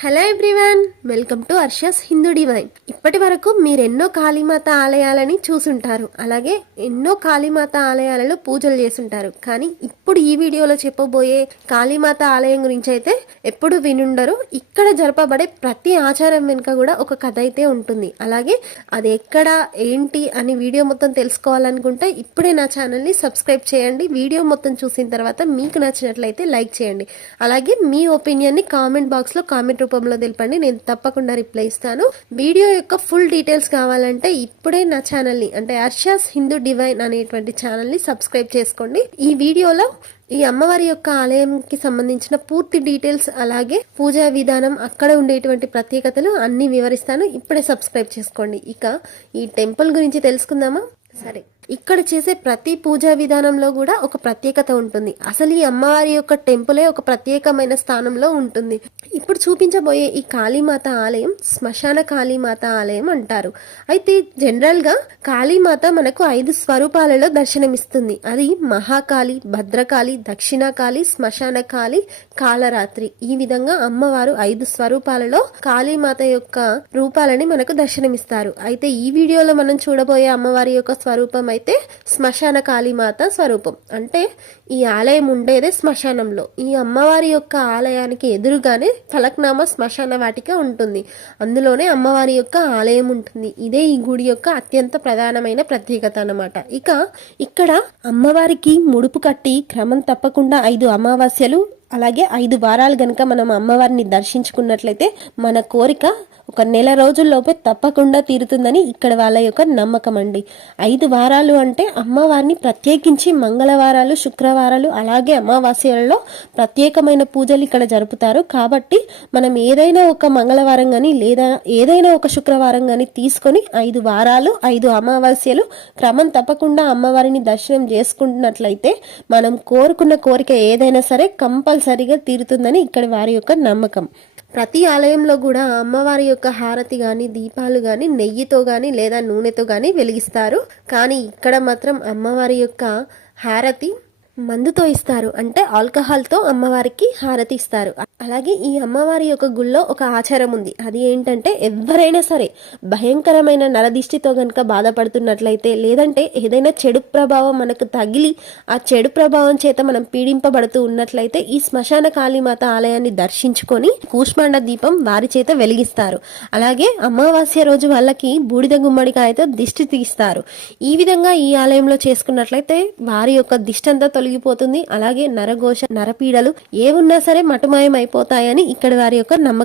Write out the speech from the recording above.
Hello everyone, welcome to Arsha's Hindu divine. ఇప్పటి వరకు మీరు ఎన్నో కాళీమాత ఆలయాలని చూసుంటారు, అలాగే ఎన్నో కాళీమాత ఆలయాలలో పూజలు చేసుంటారు. కానీ ఇప్పుడు ఈ వీడియోలో చెప్పబోయే కాళీమాత ఆలయం గురించి అయితే ఎప్పుడు వినుండరు. ఇక్కడ జరపబడే ప్రతి ఆచారం వెనుక కూడా ఒక కథ అయితే ఉంటుంది. అలాగే అది ఎక్కడ ఏంటి అని వీడియో మొత్తం తెలుసుకోవాలనుకుంటే ఇప్పుడే నా ఛానల్ని సబ్స్క్రైబ్ చేయండి. వీడియో మొత్తం చూసిన తర్వాత మీకు నచ్చినట్లయితే లైక్ చేయండి. అలాగే మీ ఒపీనియన్ని కామెంట్ బాక్స్లో కామెంట్ రూపంలో తెలపండి, నేను తప్పకుండా రిప్లై ఇస్తాను. వీడియో యొక్క ఫుల్ డీటెయిల్స్ కావాలంటే ఇప్పుడే నా ఛానల్ని అంటే అర్షస్ హిందూ డివైన్ అనేటువంటి ఛానల్ని సబ్స్క్రైబ్ చేసుకోండి. ఈ వీడియోలో ఈ అమ్మవారి యొక్క ఆలయంకి సంబంధించిన పూర్తి డీటెయిల్స్, అలాగే పూజా విధానం, అక్కడ ఉండేటువంటి ప్రత్యేకతలు అన్ని వివరిస్తాను. ఇప్పుడే సబ్స్క్రైబ్ చేసుకోండి. ఇక ఈ టెంపుల్ గురించి తెలుసుకుందామా? సరే, ఇక్కడ చేసే ప్రతి పూజా విధానంలో కూడా ఒక ప్రత్యేకత ఉంటుంది. అసలు ఈ అమ్మవారి యొక్క టెంపులే ఒక ప్రత్యేకమైన స్థానంలో ఉంటుంది. ఇప్పుడు చూపించబోయే ఈ కాళీమాత ఆలయం శ్మశాన కాళీమాత ఆలయం అంటారు. అయితే జనరల్గా కాళీమాత మనకు 5 స్వరూపాలలో దర్శనమిస్తుంది. అది మహాకాళి, భద్రకాళి, దక్షిణకాళి, శ్మశాన కాళి, కాళరాత్రి. ఈ విధంగా అమ్మవారు 5 స్వరూపాలలో కాళీమాత యొక్క రూపాలని మనకు దర్శనమిస్తారు. అయితే ఈ వీడియోలో మనం చూడబోయే అమ్మవారి యొక్క స్వరూపం అయితే శ్మశాన కాళీమాత స్వరూపం. అంటే ఈ ఆలయం ఉండేదే శ్మశానంలో. ఈ అమ్మవారి యొక్క ఆలయానికి ఎదురుగానే ఫలక్నామా శ్మశాన వాటిక ఉంటుంది. అందులోనే అమ్మవారి యొక్క ఆలయం ఉంటుంది. ఇదే ఈ గుడి యొక్క అత్యంత ప్రధానమైన ప్రత్యేకత అన్నమాట. ఇక ఇక్కడ అమ్మవారికి ముడుపు కట్టి క్రమం తప్పకుండా 5 అమావాస్యలు అలాగే 5 వారాలు గనక మనం అమ్మవారిని దర్శించుకున్నట్లయితే మన కోరిక ఒక నెల రోజుల్లోపే తప్పకుండా తీరుతుందని ఇక్కడ వాళ్ళ యొక్క నమ్మకం అండి. 5 వారాలు అంటే అమ్మవారిని ప్రత్యేకించి మంగళవారాలు, శుక్రవారాలు అలాగే అమావాస్యలలో ప్రత్యేకమైన పూజలు ఇక్కడ జరుపుతారు. కాబట్టి మనం ఏదైనా ఒక మంగళవారం కానీ లేదా ఏదైనా ఒక శుక్రవారం కానీ తీసుకొని 5 వారాలు 5 అమావాస్యలు క్రమం తప్పకుండా అమ్మవారిని దర్శనం చేసుకుంటున్నట్లయితే మనం కోరుకున్న కోరిక ఏదైనా సరే కంపల్సరీగా తీరుతుందని ఇక్కడ వారి యొక్క నమ్మకం. ప్రతి ఆలయంలో కూడా అమ్మవారి యొక్క హారతి కానీ దీపాలు కానీ నెయ్యితో కానీ లేదా నూనెతో కానీ వెలిగిస్తారు. కానీ ఇక్కడ మాత్రం అమ్మవారి యొక్క హారతి మందుతో ఇస్తారు. అంటే ఆల్కహాల్తో అమ్మవారికి హారతి ఇస్తారు. అలాగే ఈ అమ్మవారి యొక్క గుళ్ళో ఒక ఆచారం ఉంది. అది ఏంటంటే ఎవరైనా సరే భయంకరమైన నరదిష్టితో గనక బాధపడుతున్నట్లయితే లేదంటే ఏదైనా చెడు ప్రభావం మనకు తగిలి ఆ చెడు ప్రభావం చేత మనం పీడింపబడుతూ ఉన్నట్లయితే ఈ శ్మశాన కాళీమాత ఆలయాన్ని దర్శించుకొని కూష్మాండ దీపం వారి చేత వెలిగిస్తారు. అలాగే అమావాస్య రోజు వాళ్ళకి బూడిద గుమ్మడికాయతో దిష్టి తీస్తారు. ఈ విధంగా ఈ ఆలయంలో చేసుకున్నట్లయితే వారి యొక్క దిష్టి అంతా తొలగిపోతుంది. అలాగే నరఘోష, నరపీడలు ఏమున్నా సరే మటుమాయం అయిపోతాయని ఇక్కడ వారి యొక్క నమ్మకం.